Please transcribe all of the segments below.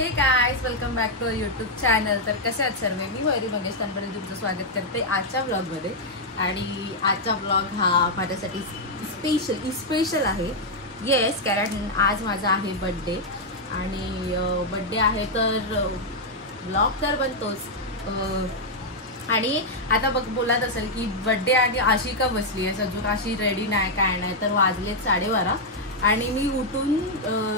हे guys, welcome back to YouTube channel. तर कसे आहात सर्व? मी वैरी मंगेश तांबडे तुमचं स्वागत करते आजच्या ब्लॉगमध्ये. आणि आजचा ब्लॉग हा माझ्यासाठी स्पेशल आहे. येस, कारण आज माझा आहे बर्थडे. आणि बर्थडे आहे तर ब्लॉग तर बनतोच. आणि आता बोलत असेल की बर्थडे आणि अशी का बसली आहे, अजून अशी रेडी नाही काय नाही. तर वाजलेत 12:30 आणि मी उठून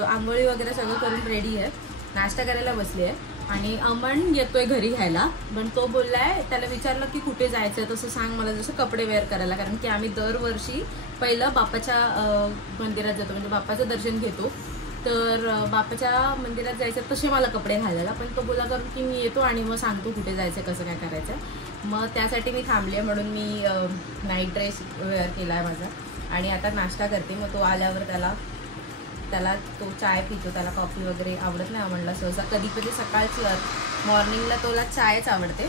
आंघोळी वगैरे सगळं करून रेडी आहे, नाश्ता करायला बसली आहे. आणि अमन येतोय घरी घ्यायला, पण तो बोललाय, त्याला विचारलं की कुठे जायचं तसं सांग मला, जसं कपडे वेअर करायला. कारण की आम्ही दरवर्षी पहिलं बाप्पाच्या मंदिरात जातो, म्हणजे बाप्पाचं दर्शन घेतो. तर बाप्पाच्या मंदिरात जायचं तसे मला कपडे घालायला, पण तो बोला कारण की मी येतो आणि मग सांगतो कुठे जायचं कसं काय करायचं. मग त्यासाठी मी थांबली आहे, म्हणून मी नाईट ड्रेस वेअर केला आहे माझा. आणि आता नाश्ता करते. मग तो आल्यावर त्याला तो चाय पितो, त्याला कॉफी वगैरे आवडत नाही म्हणला सहसा. कधी कधी सकाळची मॉर्निंगला तोला चायच आवडते,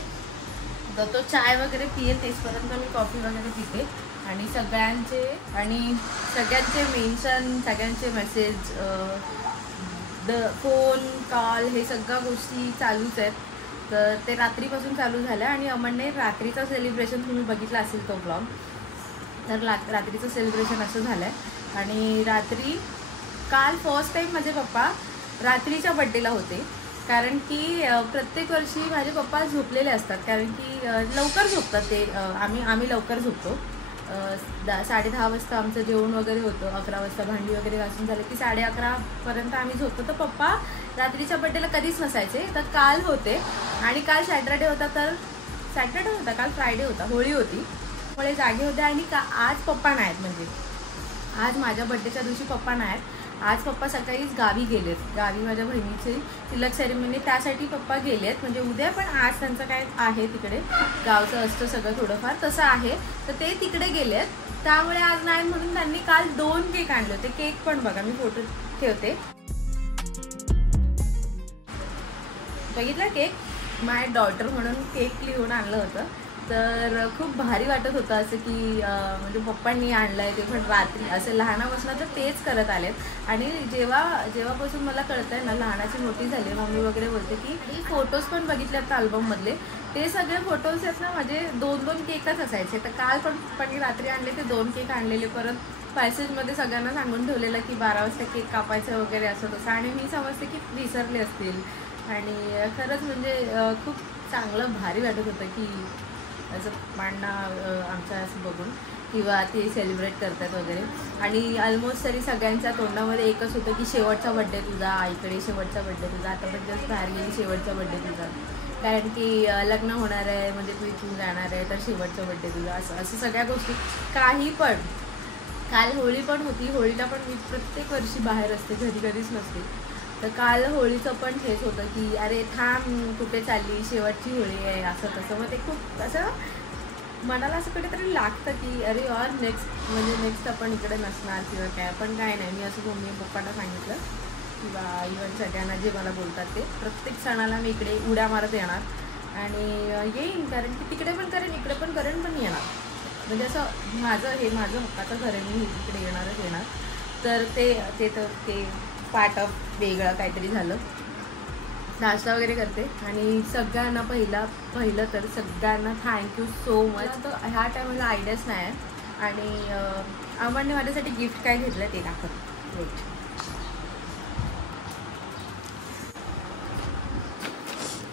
तर तो चाय वगैरे पिईल, तेचपर्यंत मी कॉफी वगैरे पिते. आणि सगळ्यांचे मेन्शन, सगळ्यांचे मेसेज, फोन कॉल, हे सगळ्या गोष्टी चालूच आहेत. तर ते रात्रीपासून चालू झालं. आणि अमनने रात्रीचं सेलिब्रेशन, तुम्ही बघितलं असेल तो ब्लॉग, तर रात्रीचं सेलिब्रेशन असं झालं आहे. आणि काल फर्स्ट टाईम माझे पप्पा रात्रीच्या बड्डेला होते. कारण की प्रत्येक वर्षी माझे पप्पा झोपलेले असतात, कारण की लवकर झोपतात ते. आम्ही लवकर झोपतो. 10:30 वाजता आमचं जेवण वगैरे होतं. 11 वाजता भांडी वगैरे घासून झालं की 11:30पर्यंत आम्ही झोपतो. तर पप्पा रात्रीच्या बड्डेला कधीच नसायचे. तर काल होते. आणि काल सॅटरडे होता, काल फ्रायडे होता, होळी होती, मुळे जागे होते. आणि आज पप्पा नाहीत, म्हणजे आज माझ्या बड्डेच्या दिवशी पप्पा नाहीत. आज पप्पा सकाळीच गावी गेलेत. गावी माझ्या बहिणीची तिलक सेरेमनी, त्यासाठी पप्पा गेलेत. म्हणजे उद्या, पण आज त्यांचं काय आहे तिकडे, गावचं असतं सगळं थोडंफार तसं आहे. तर ते तिकडे गेलेत, त्यामुळे आज नाही. म्हणून त्यांनी काल 2 केक आणले होते. केक पण बघा, मी फोटो ठेवते. बघितला केक, माय डॉटर म्हणून केक लिहून आणलं होतं. तर खूप भारी वाटत होतं असं की म्हणजे पप्पांनी आणलं आहे ते पण रात्री. असं लहानापासून तर तेच करत आलेत. आणि जेव्हापासून मला कळतं आहे ना, लहानाची मोठी झाली, मम्मी वगैरे बोलते की फोटोज पण बघितले आता अल्बममधले, ते सगळे फोटोज आहेत ना, माझे 2-2 केकच असायचे. तर काल पण पप्पांनी रात्री आणले ते 2 केक आणलेले. परत पॅसेजमध्ये सगळ्यांना सांगून ठेवलेलं की 12 वाजता केक कापायचं वगैरे असं तसं. आणि मी समजते की विसरले असतील. आणि खरंच म्हणजे खूप चांगलं भारी वाटत होतं की असं मांडणं आमच्या असं बघून, किंवा ते सेलिब्रेट करतात वगैरे. आणि ऑलमोस्ट तरी सगळ्यांच्या तोंडामध्ये एकच होतं की शेवटचा बड्डे तुझा आईकडे, शेवटचा बड्डे तुझा. आता पण जस्ट बाहेर गेली, शेवटचा बड्डे तुझा, कारण की लग्न होणार आहे, म्हणजे तू इथून जाणार आहे, तर शेवटचा बड्डे तुझा, असं सगळ्या गोष्टी. काही पण, काल होळी पण होती. होळीला पण मी प्रत्येक वर्षी बाहेर असते, घरी कधीच नसते. तर काल होळीचं पण हेच होतं की अरे थांब, कुठे चालली, शेवटची होळी आहे, असं तसं. मग ते खूप असं मनाला असं कुठेतरी लागतं की अरे यार नेक्स्ट आपण इकडे नसणार किंवा काय. पण काय नाही, मी असं मम्मी पप्पांना सांगितलं किंवा इव्हन सगळ्यांना जे मला बोलतात ते, प्रत्येक सणाला मी इकडे उड्या मारत येणार. आणि येईन, कारण की तिकडे पण करेन, इकडे पण करेन, पण येणार. म्हणजे असं माझं हक्काचं घर आहे, मी इकडे येणार. तर ते पार्ट ऑफ वेगळं काहीतरी झालं. नाश्ता वगैरे करते. आणि सगळ्यांना पहिलं तर सगळ्यांना थँक्यू सो मच. तर ह्या टायमाला आयडियाच नाही आहे. आणि अमनने माझ्यासाठी गिफ्ट काय घेतलं ते दाखवत. वेट,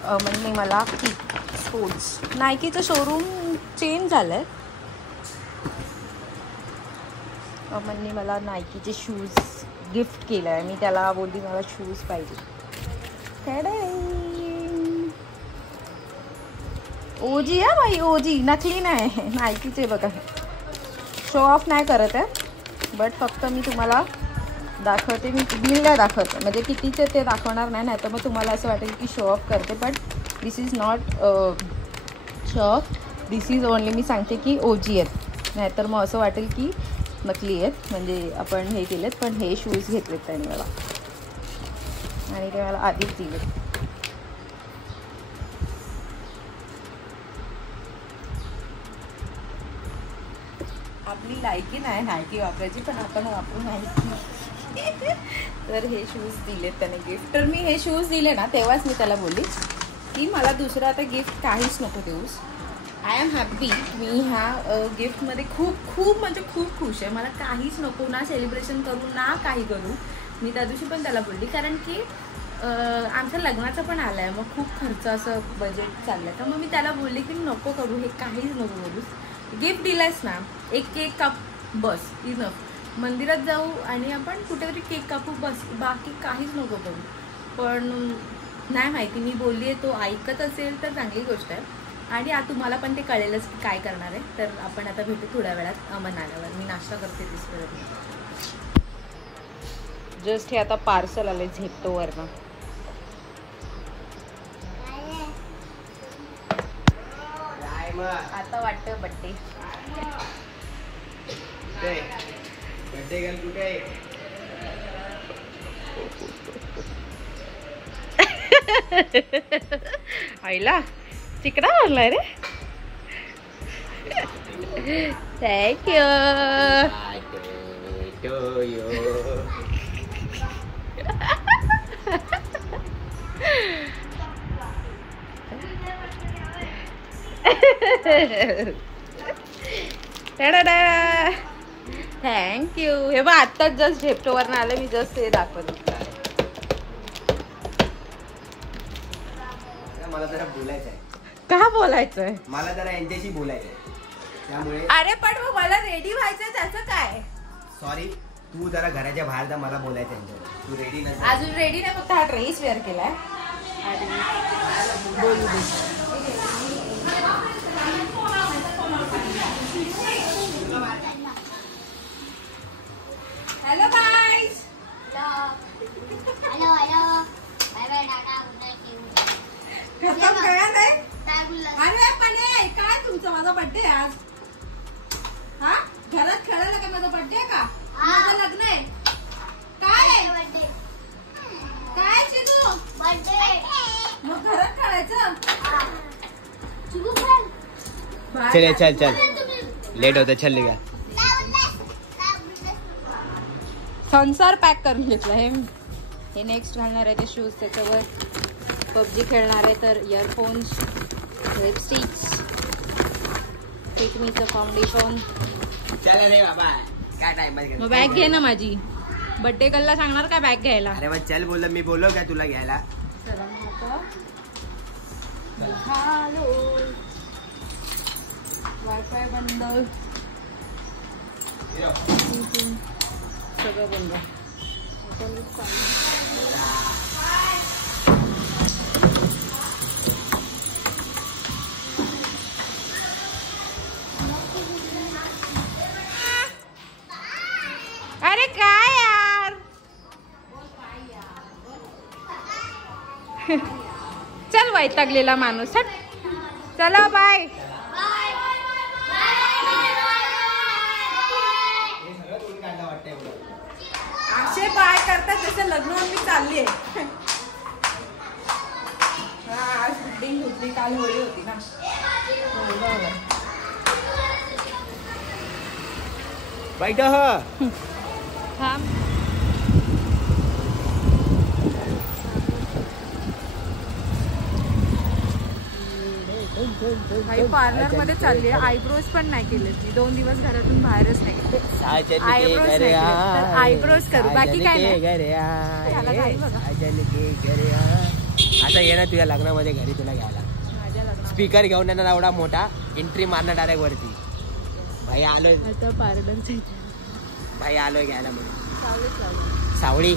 अमनने मला स्पोर्ट्स नायकीचं शोरूम चेंज झालं आहे. अमनने मला नायकीचे शूज गिफ्ट केलं आहे. मी त्याला बोलली मला शूज पाहिजे. ओजी आहे बाई, ओजी, नकली नाही, नायकीचे बघा. शो ऑफ नाही करत आहे, बट फक्त मी तुम्हाला दाखवते. मी बिल नाही दाखवते, म्हणजे कितीचे ते दाखवणार नाही, तर मग तुम्हाला असं वाटेल की शो ऑफ करते. But this is not show off, this is only, मी सांगते की ओजी आहेत, नाहीतर मग असं वाटेल की नकली आहेत, म्हणजे आपण हे केलेत. पण हे शूज घेतलेत त्यांनी मला, आणि ते मला आधीच दिले. आपली लायकी नाही नायकी वापरायची, पण आपण वापरू नायकी. तर हे शूज दिलेत त्याने गिफ्ट. तर मी हे शूज दिले ना तेव्हाच मी त्याला बोलली की मला दुसरं आता गिफ्ट काहीच नको देऊस. I am happy. मी ह्या गिफ्टमध्ये खूप खूप म्हणजे खूप खुश आहे. मला काहीच नको, ना सेलिब्रेशन करू ना काही करू. मी त्या दिवशी पण त्याला बोलली कारण की आमच्या लग्नाचं पण आलं आहे, मग खूप खर्च असं बजेट चाललं आहे. तर मग मी त्याला बोलली की नको करू, हे काहीच नको करूस. गिफ्ट दिलंयस ना, एक केक काप बस, इनफ. मंदिरात जाऊ आणि आपण कुठेतरी केक कापू बस, बाकी काहीच नको करू. पण नाही माहिती, मी बोलली आहे, तो ऐकत असेल तर चांगली गोष्ट आहे. आणि आता तुम्हाला पण ते कळेलच की काय करणार आहे. तर आपण आता भेटू थोड्या वेळात अमन आल्यावर. मी नाश्ता करते तिथपर्यंत. जस्ट हे आता पार्सल आले झेप्टोवरनं. आता वाटतं बड्डे. आईला चिकना आणलाय रे. थँक्यू. थँक्यू. हे बघ आत्ताच जस्ट झेप्टोवरनं आले मी. जस्ट हे दाखवलं. मला जरा बोलायचंय. का बोलायचंय? मला जरा यांच्याशी बोलायचंय त्यामुळे. अरे पण मग मला रेडी व्हायचंय, त्याचं काय? सॉरी, तू जरा घराच्या बाहेर जा, मला बोलायचं यांच्यावर. तू रेडी नसेल. अजून रेडी नाही, फक्त हा ड्रेस वेअर केलाय. बोलू दे. Hello guys. Hello hello bye bye tata अरे पण काय तुमचं, माझा बर्थडे आज? हा, घरात खेळायला काय माझा बर्थडे आहे का? माझं लग्न आहे काय? काय चिनू बर्थडे मग घरात खेळायचं? चल चल चल, लेट होतं, चल निघा. संसार पॅक करून घेतला. हे नेक्स्ट घालणार आहे ते शूज, त्याच्यावर पबजी खेळणार आहे. तर इयरफोन्स, लिपस्टिक्स, फिटमीचं फाउंडेशन. चला रे बाबा, काय टाइम पास. मग बॅग घे ना माझी. बर्थडे गर्लला सांगणार काय बॅग घ्यायला? अरे मग चल बोललो, मी बोललो काय तुला घ्यायला? चला मग आता हॅलो. वायफाय बंद, सगळं बंद. अरे काय यार. चल वैतागलेला माणूस. हट. चला बाय. असे बाय करतात जसं लग्नावर मी चालली आहे. हा, आज शूटिंग होती, काल होळी होती ना. बैठ हो. थांब. पार्लर मध्ये चालली आहे. आयब्रोज पण नाही केले मी. 2 दिवस घरातून बाहेरच नाही गेले. आयब्रोज करू, बाकी काय नाही. आता ये ना तुझ्या लग्नामध्ये घरी तुला घ्यायला. माझ्या लग्नात स्पीकर घेऊन येणार, एवढा मोठा एंट्री मारणार डायरेक्ट वरती. भाई आलोय. आता पार्लरचं भाई आलोय घ्यायला म्हणून. चालू. सावळी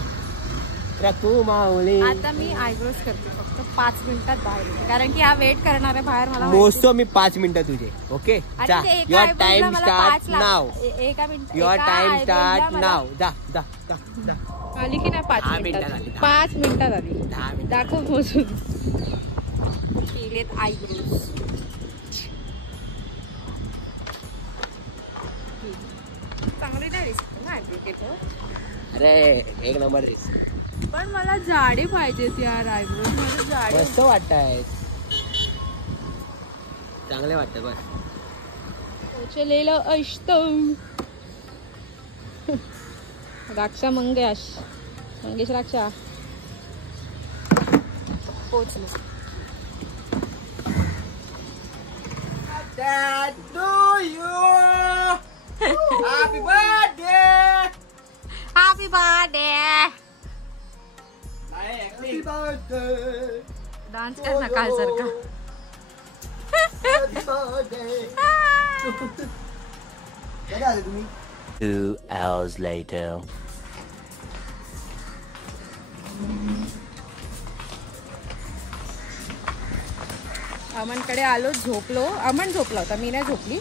रकू माऊली. आता मी आयब्रोज करते फक्त 5 मिनिटात बाहेर येते. कारण की हा वेट करणार आहे बाहेर. मला मोजतो मी 5 मिनिटं तुझे. ओके, जा. युअर टाइम स्टार्ट नाव. एका मिनिट. युअर टाइम स्टार्ट नाव. जा जा जा जा. आली की नाही 5 मिनिटात? 5 मिनिटात आली. 10 मिनिट. दाखव मोजून. केलेत आयब्रोज. चांगली नाही दिसत ना आयब्रो केलं. अरे एक नंबर दिस. पण मला जाडे पाहिजेत यार आयब्रोज. मला जाडे मस्त वाटतायत, चांगले वाटत. बस चलेलं असतं. राक्षा मंगेश राक्षा पोचलो. Happy birthday. Happy birthday. Dance कर ना काल सारखा. 2 hours later. अमनकडे आलो, झोपलो. अमन झोपला होता, मी नाही झोपली.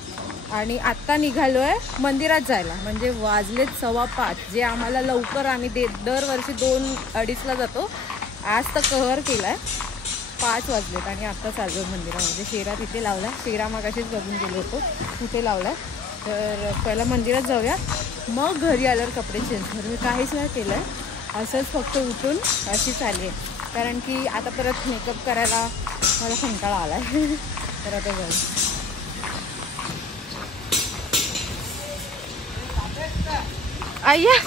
आणि आत्ता निघालोय मंदिरात जायला. म्हणजे वाजलेत 5:15. जे आम्हाला लवकर आम्ही दरवर्षी 2-2:30ला जातो. आज तर कव्हर केलाय. 5 वाजलेत आणि आत्ता चाललो मंदिरामध्ये. शेरा तिथे लावला. शेरा मागाशीच बघून गेलो होतो, तिथे लावलाय. तर पहिला मंदिरात जाऊया, मग घरी आल्यावर कपडे चेंज करू. मी काहीच नाही केलं आहे, असंच फक्त उठून अशीच आली आहे. कारण की आता परत मेकअप करायला मला कंटाळा आला आहे. तर आता जाऊ. अय्या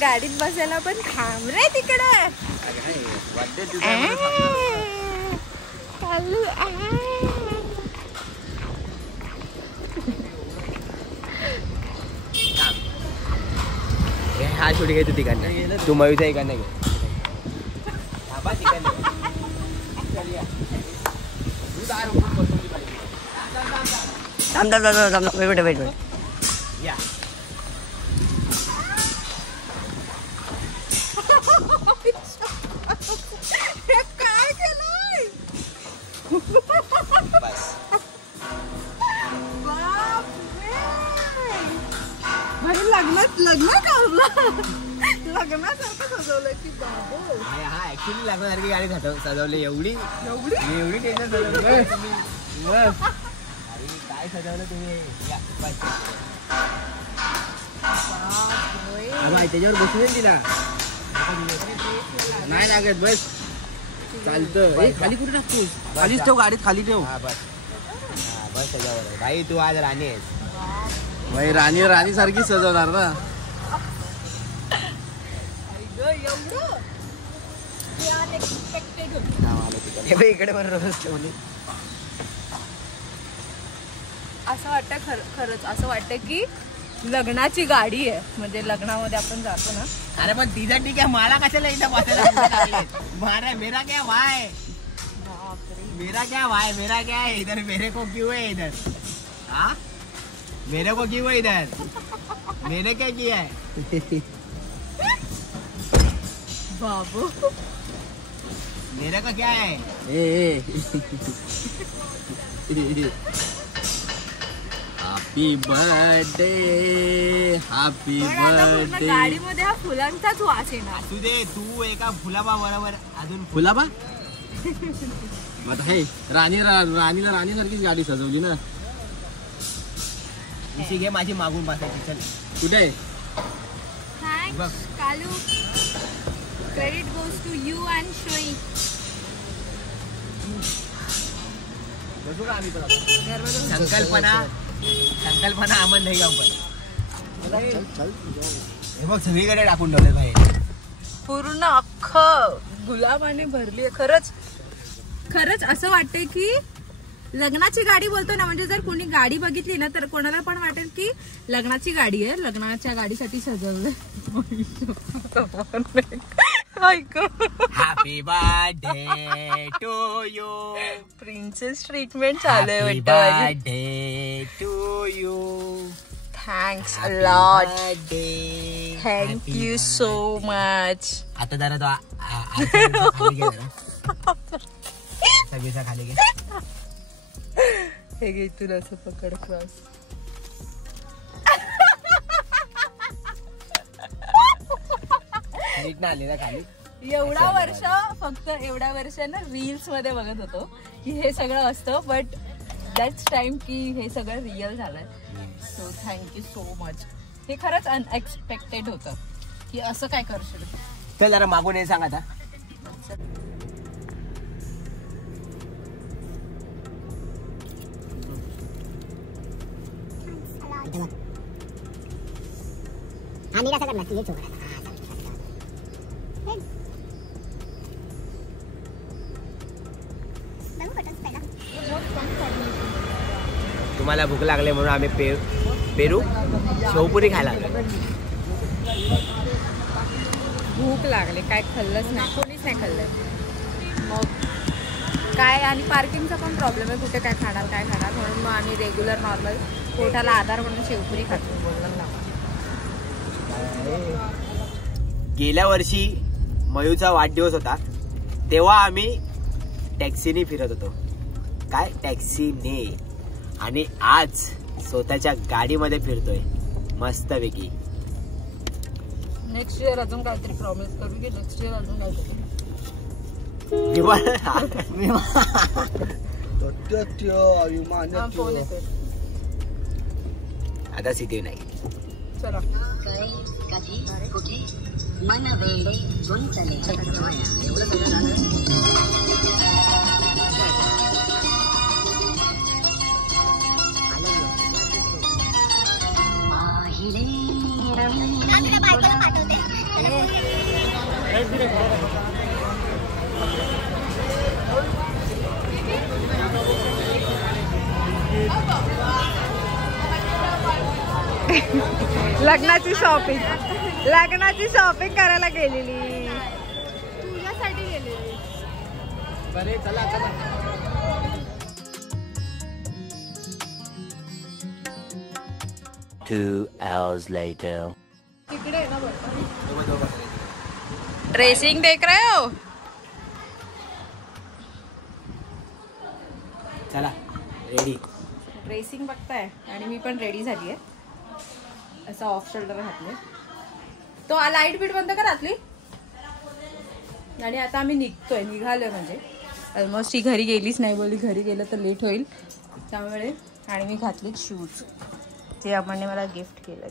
गाडीत बसायला पण थांब रे तिकडं. चालू हा शूट घे तू तिकडनं. तू मयूचा इकडनं घे. Wait. या काय केलंय? बस. लग्न लग्नासारखं सजवलंय की बाबू. हा ऍक्च्युली लग्नासारखी गाडी सजवली. एवढी टेन्शन सजवली. काय सजवलं तुम्ही? त्याच्यावर बसू दे तिला. नाही लागत. बस चालतं. खाली कुठे टाकतोस? खालीच ठेव, गाडीत खाली ठेव. बस त्याच्यावर. भाई तू आज राणी आहेस. भाई राणी सारखी सजवणार ना. इकडे बरोबर ठेवली. असं वाटतं खरंच असं वाटतं की लग्नाची गाडी आहे. म्हणजे लग्नामध्ये आपण जातो ना. अरे पण तिचा ठीक आहे, मला कशाला इथं बसायला? मेरा क्या भाई, मेरा क्या है इधर? मेरे को क्यों है इधर? हाँ मेरे को क्यों है इधर? मैंने क्या किया है? बाबू मेरे को क्या है? Happy birthday, happy birthday. गाडीमध्ये हा फुलांचाच वास येणार. तू दे, तू एका फुलाबा बरोबर अजून फुलाबा. आता हे राणीला राणीसारखीच गाडी सजवली ना. इशी घे माझी मागून बसायची. चल कुठे thanks Kalu. Credit goes to you and Shroi. संकल्पना आमन नाही आपण. हे बघ सगळीकडे टाकून ठेवले भाई. पूर्ण अख्खं गुलाबाने भरली आहे. खरंच असं वाटतंय की लग्नाची गाडी बोलतो ना. म्हणजे जर कोणी गाडी बघितली ना तर कोणाला पण वाटेल की लग्नाची गाडी आहे. लग्नाच्या गाडीसाठी सजवलं. Happy birthday to you. Princess treatment चालू आहे. Birthday to you. Thanks a lot. Thank you so much. आता जरा तो खाली घे. हे घे तुला असं पकड क्रॉस. नीट ना आली ना खाली. एवढ्या वर्ष ना रील्स मध्ये बघत होतो की हे सगळं असतं. बट दॅट्स टाइम की हे सगळं रिअल झालंय. So thank you so much. हे खरंच अनएक्सपेक्टेड होतं की असं काय करशील. चल जरा मागून ये सांग आता. तुम्हाला भूक लागले म्हणून आम्ही पेरू शेवपुरी खायला आलो. भूक लागले, काय खाल्लंच नाही, कोणीच नाही खाल्लं. मग काय, आणि पार्किंगचा पण प्रॉब्लेम आहे, कुठे काय खाणार म्हणून मग आम्ही रेग्युलर नॉर्मल पोटाला आधार म्हणून शेवपुरी खातो. बोललं ना, गेल्या वर्षी मयूचा वाढदिवस होता तेव्हा आम्ही टॅक्सीने फिरत होतो. काय टॅक्सीने, आणि आज स्वतःच्या गाडीमध्ये फिरतोय मस्तपैकी. नेक्स्ट इयर अजून काहीतरी प्रॉमिस करू की नेक्स्ट इयर अजून काहीतरी. फोन येतोय आता सिद्धी नाही. चला. लग्नाची शॉपिंग करायला गेलेली, तुझ्यासाठी गेलेली. बरे चला चला. Two hours later. तिकडे आहे ना ड्रेसिंग देख रहे हो. चला रेडी. ड्रेसिंग बघताय आणि मी पण रेडी झाली आहे. असं ऑफ शोल्डर घातले. तो लाईट बीट बंद कर आतली. आणि आता आम्ही निघालोय म्हणजे ऑलमोस्ट ही घरी गेलीच नाही, बोली घरी गेलं तर लेट होईल त्यामुळे. आणि मी घातले शूज जे आपण मला गिफ्ट केलं,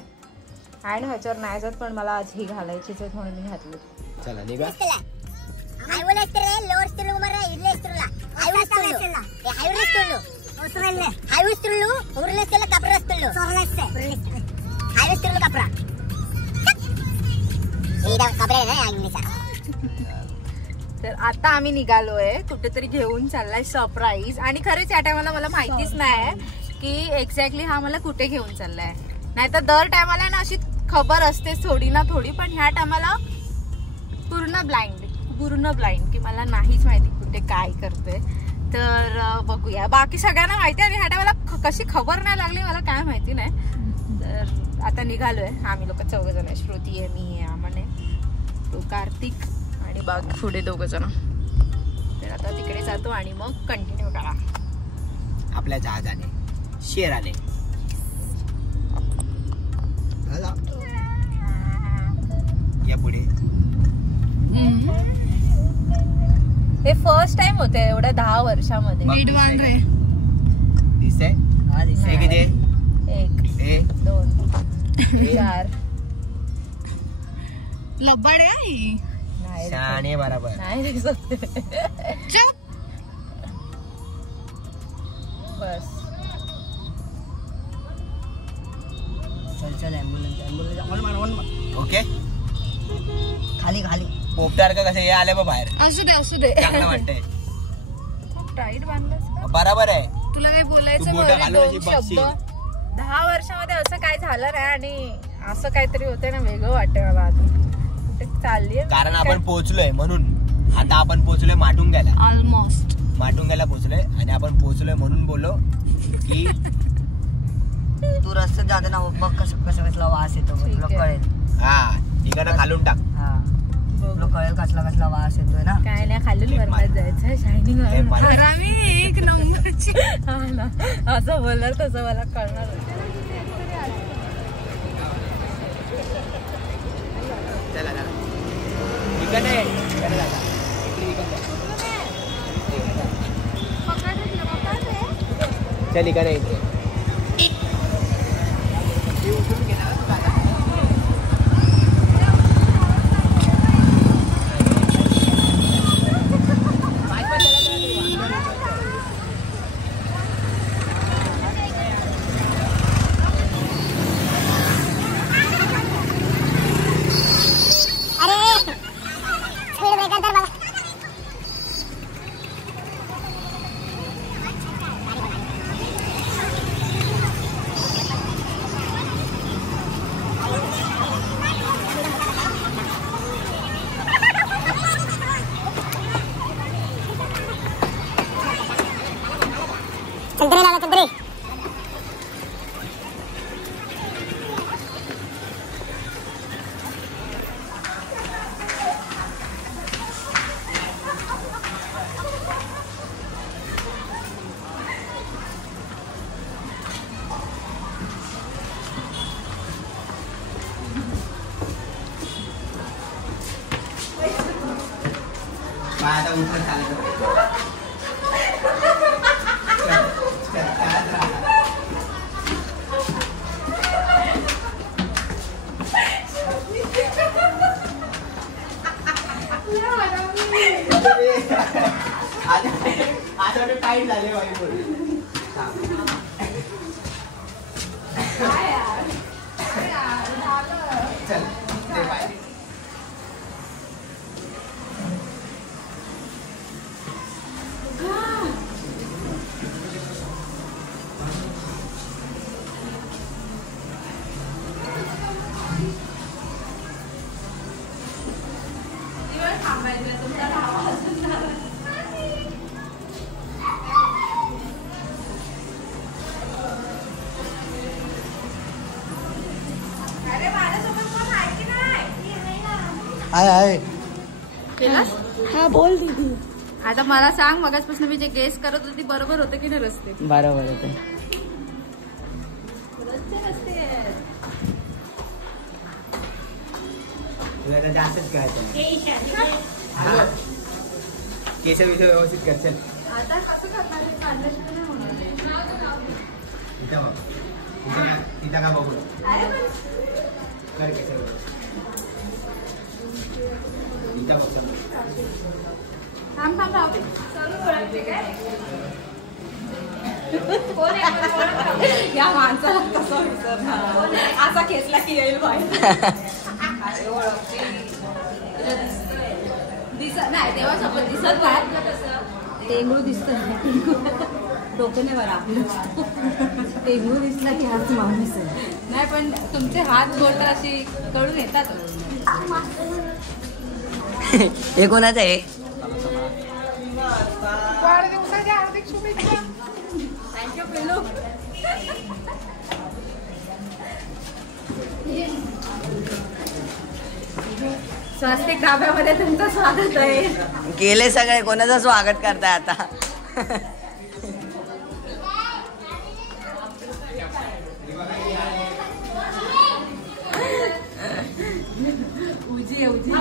आणि ह्याच्यावर नाही जात पण मला आज ही घालायचीच आहे म्हणून मी घातली. चला निघा. तर आता आम्ही निघालोय, कुठेतरी घेऊन चाललाय सरप्राईज. आणि खरंच या टायमाला मला माहितीच नाही की एक्झॅक्टली हा मला कुठे घेऊन चाललाय. नाही तर दर टायमाला ना अशी खबर असते थोडी ना थोडी, पण ह्या टायमाला पूर्ण ब्लाइंड की मला नाहीच माहिती कुठे काय करते. तर बघूया. बाकी सगळ्यांना माहिती आहे, आणि ह्या टायमाला कशी खबर नाही लागली मला काय माहिती नाही. तर आता निघालोय आम्ही लोक 4 जण, श्रुती आहे, मी आहे, आमने, तो कार्तिक आणि बाकी पुढे 2 जण. तर आता तिकडे जातो आणि मग कंटिन्यू करा आपल्या जहाजाने, शेराने. या पुढे. हे फर्स्ट टाइम होते एवढ्या 10 वर्षामध्ये. दिसतंय किती? 1 2 4. लब्बाड आहे शाणे बराबर नाही बस. चल ॲम्ब्युलन्स. ओके. खाली पोपटार का कसं हे आले बा बाहेर. असू दे चांगलं वाटतंय. खूप टाईट बांधलंस. बरोबर आहे. तुला काही बोलायचं 10 वर्षामध्ये असं काय झालं नाही, आणि असं काहीतरी होतंय ना, वेगळं वाटतंय मला. आता कुठे चालली कारण आपण पोहोचलोय म्हणून. आता आपण पोहोचलोय माटुंग्याला, ऑलमोस्ट माटुंग्याला पोहोचलोय. आणि आपण पोहोचलोय म्हणून बोललो की तू रस्त्यात जाते ना, बघ कसला वास येतो, तुला कळेल. हा इकडं खालून टाक. हा तुला कळेल कसला वास येतोय ना. काय नाही, खाली वरणात जायचं. शायनिंग एक नंबरची. हा ना, असं बोलणार तसं मला कळणार. चल इकडे. चंद्रे लागा चंद्रे. आता उठून चालत आता टाईट झाले बाई चल ते बाय. आहे हा बोल दीदी. आता मला सांग, मगाचपासून मी जे गेस करत होती बरोबर होते की नाही रस्ते? बरोबर होते. तुला तर जास्तच करायचं केस विषय व्यवस्थित करशील. आता असं करणार आहे, काढल्याशिवाय नाही होणार. इथं बघ, इथं का बघू अरे पण कर केस इथं बघ. थांब थांब थांब चालू करायचे काय? या माणसाला कसं विसरणार? असा खेचला की येईल बाई. दिसत नाही तेव्हा आपण दिसत काय टेंगळू दिसत डोकं नाही बरं आपलं. टेंगळू दिसला की हाच माणूस आहे. नाही पण तुमचे हात बोट अशी कळून येतात. हे कोणाचं आहे? थँक्यू पिलू. स्वस्तिक ढाब्यामध्ये तुमचं स्वागत आहे. गेले सगळे, कोणाचं स्वागत करताय आता? उजी उजी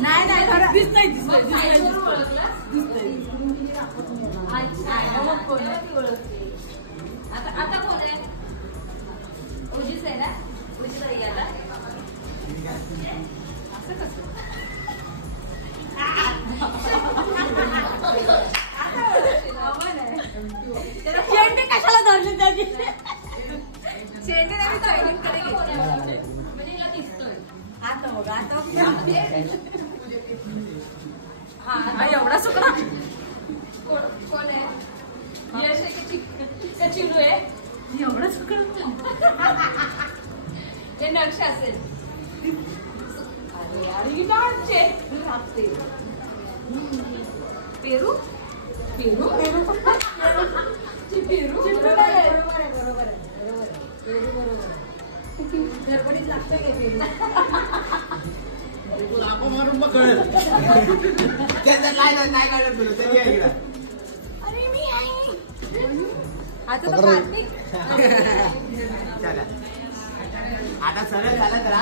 नाही नाही खरं दिसतंय आता कोण आहे? उजीच आहे ना? उजीच आहे आता. असं कसं? शेंडे कशाला धरले त्याची? शेंडे नाही चैनीकडे घेतले. आता बघा आता हा एवढा सुकला कोण आहे? यश आहे की चिलू आहे? एवढा सुकला ते नर्ष असेल. अरे यार ही डान्सचे लागते. पेरू पेरू पेरू पेरू बरोबर आहे बरोबर आहे पेरू बरोबर आहे. गडबडीत लागतं काय पेरू? मारून मग कळेल नाही काढत तुला तरी आहे इकडं. अरे मी आहे आता तर कार्तिक. चला आता सरळ झालं तर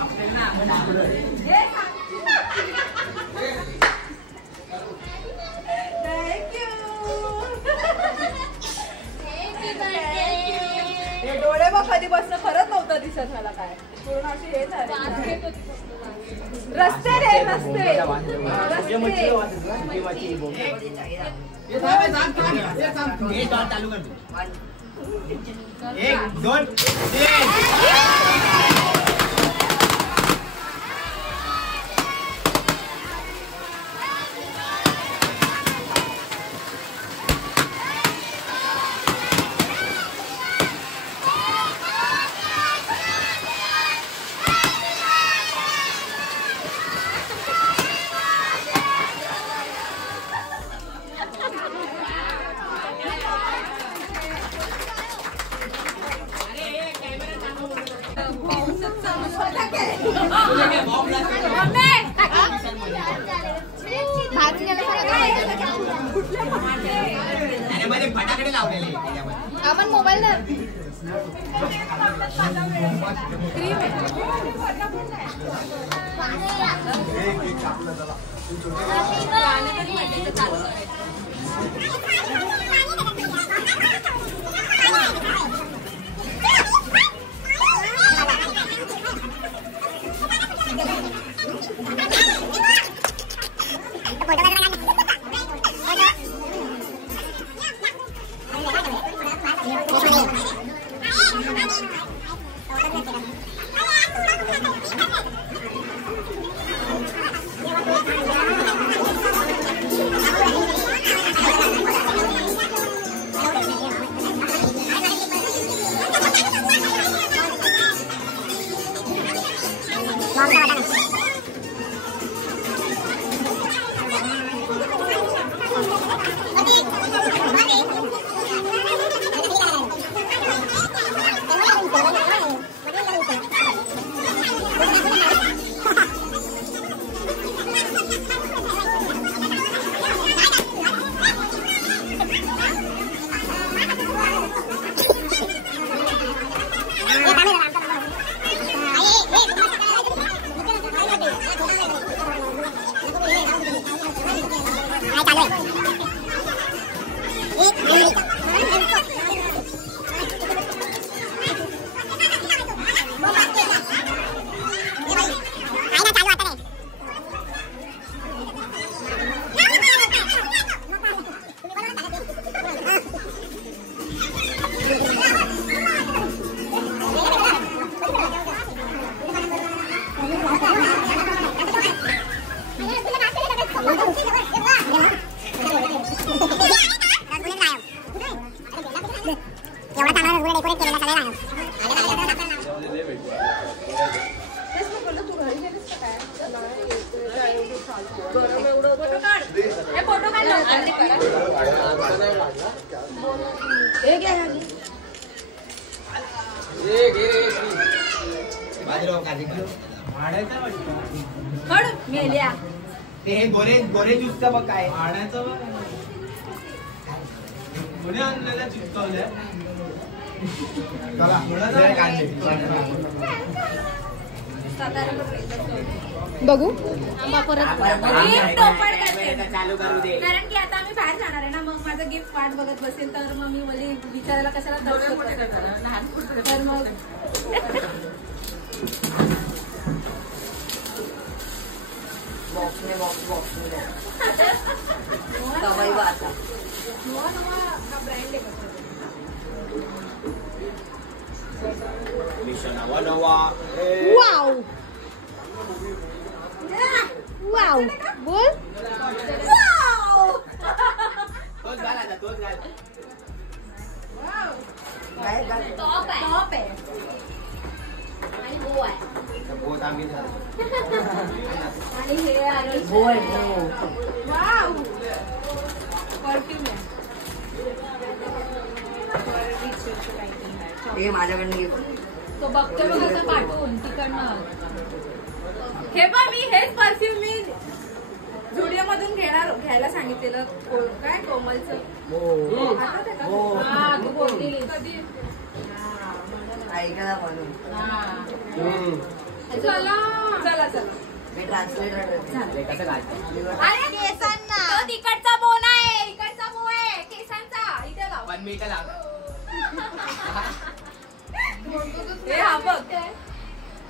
आपल्याला हे डोळे मग कधी बसणं खरंच नव्हतं दिसत मला. काय पूर्ण असे हे झाले. रस्ते रे रस्ते चालू कर. 1 2 3. फटाकडे लावलेले आपण मोबाईल ना गोरे ज्यूसचा बघ काय आणायचं कोणी आणलेल्या चिपकवल्या बघू चालू करू दे कारण की आता आम्ही बाहेर जाणार आहे ना मग माझं गिफ्ट वाट बघत बसेल तर मग मी मला विचारायला कशाला तर मग वाव वाव बोल टॉप आहे आणि गो आहे आणि हे आलं वाव परफ्यूम हे माझ्याकडनं तो बघतो मग असं पाठवून तिकडनं हे बघ मी हेच परफ्यूम मी झुडिओ मधून घ्यायला सांगितलेलं काय कोमलचं हा तू बोललेली कधी ऐकायला म्हणून चला चला चला मी ट्रान्सलेटर अरे केसांना तो तिकडचा बोन आहे इकडचा बो आहे केसांचा इथे लाव 1 मीटर लाव हे हा बघ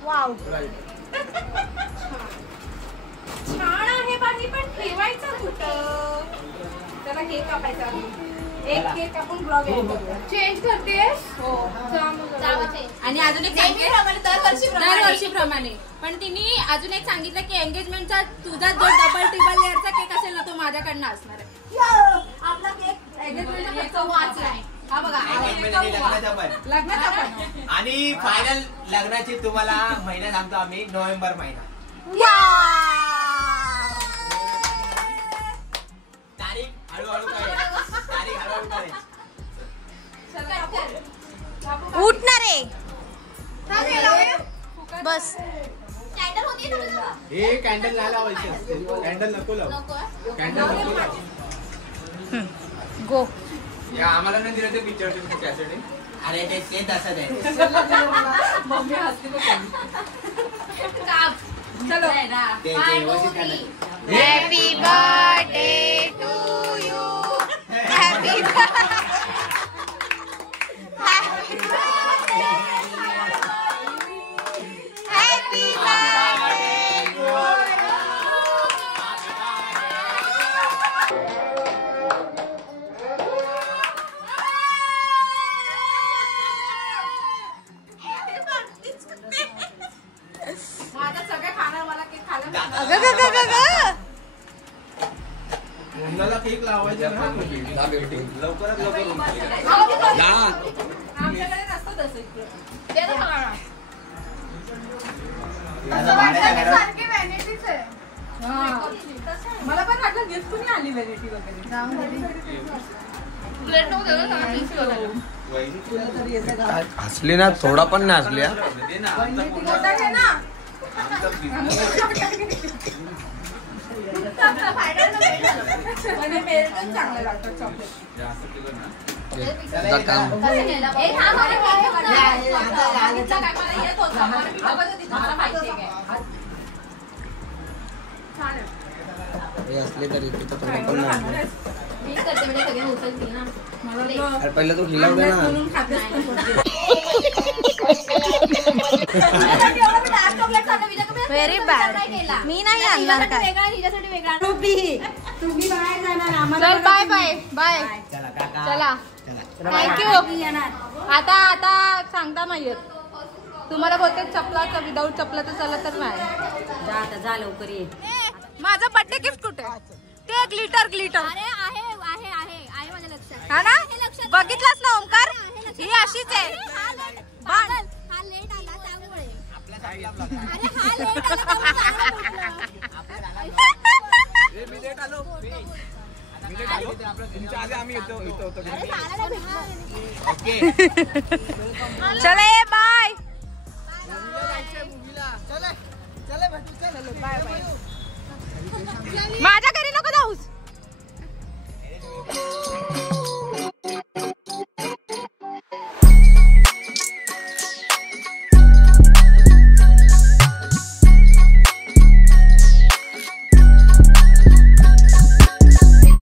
वाव छान आहे बाकी पण ठेवायचं कुठं त्याला केक कापायचा एक केक आपण ब्लॉग चेंज करतेस हो आणि अजून एक दरवर्षीप्रमाणे पण तिने अजून एक सांगितलं की एंगेजमेंटचा तुझा जो डबल टिबल लेअरचा केक असेल ना तो माझ्याकडनं असणार आहे. आपला केक एंगेजमेंटचा केक वाचलाय हा बघा लग्नाचा पण आणि फायनल लग्नाची तुम्हाला महिना सांगतो आम्ही नोव्हेंबर महिना तारीख हळूहळू कळेल उठणार आहे बस स्टँडर्ड होती हे कॅन्डल नाही लावायचे असते. कॅन्डल नको लाव. कॅन्डल नको लाव. गो या आम्हाला नाही दिलं ते पिक्चरचे कॅसेट. अरे ते तसंच आहे. मम्मी हसली बघ. चलो ते व्यवस्थित करायचं. Happy birthday to you happy माझा सगळे खाणार मला केक खायला मुलाला केक लावायचा ना. लवकरात लवकर. आमच्याकडे नसतं तसं इकडे. ते तर खाणार. सारखी व्हॅनिटीच आहे. मला पण वाटलं गिफ्ट कुणी आली व्हॅनिटी वगैरे. प्लेट नको देऊ ना, गिफ्ट वगैरे. हसली ना थोडा पण नाही हसली. मोठा घे ना. आणि मेल्टच चांगलं लागतं चॉकलेट. असले तरी थोडा पण नाही. मी करते म्हणजे सगळे उचलतील ना. अरे पहिलं तू हिलावलं ना. Very bad. मी नाही आणणार काय. चल बाय बाय बाय. चला थँक्यू. आता सांगता नाही येत. तुम्हाला बोलते चपलाचं विदाऊट चपलाचं चला तर नाही. जा लवकर ये. माझं बर्थडे गिफ्ट कुठे? ते ग्लिटर ग्लिटर. अरे आहे आहे आहे आहे माझ्या लक्षात. हा ना बघितलास ना ओमकार ही अशीच आहे. हा लेट आला त्यामुळे. अरे हा लेट आला तुमच्या आधी आम्ही येतो. चले बाय.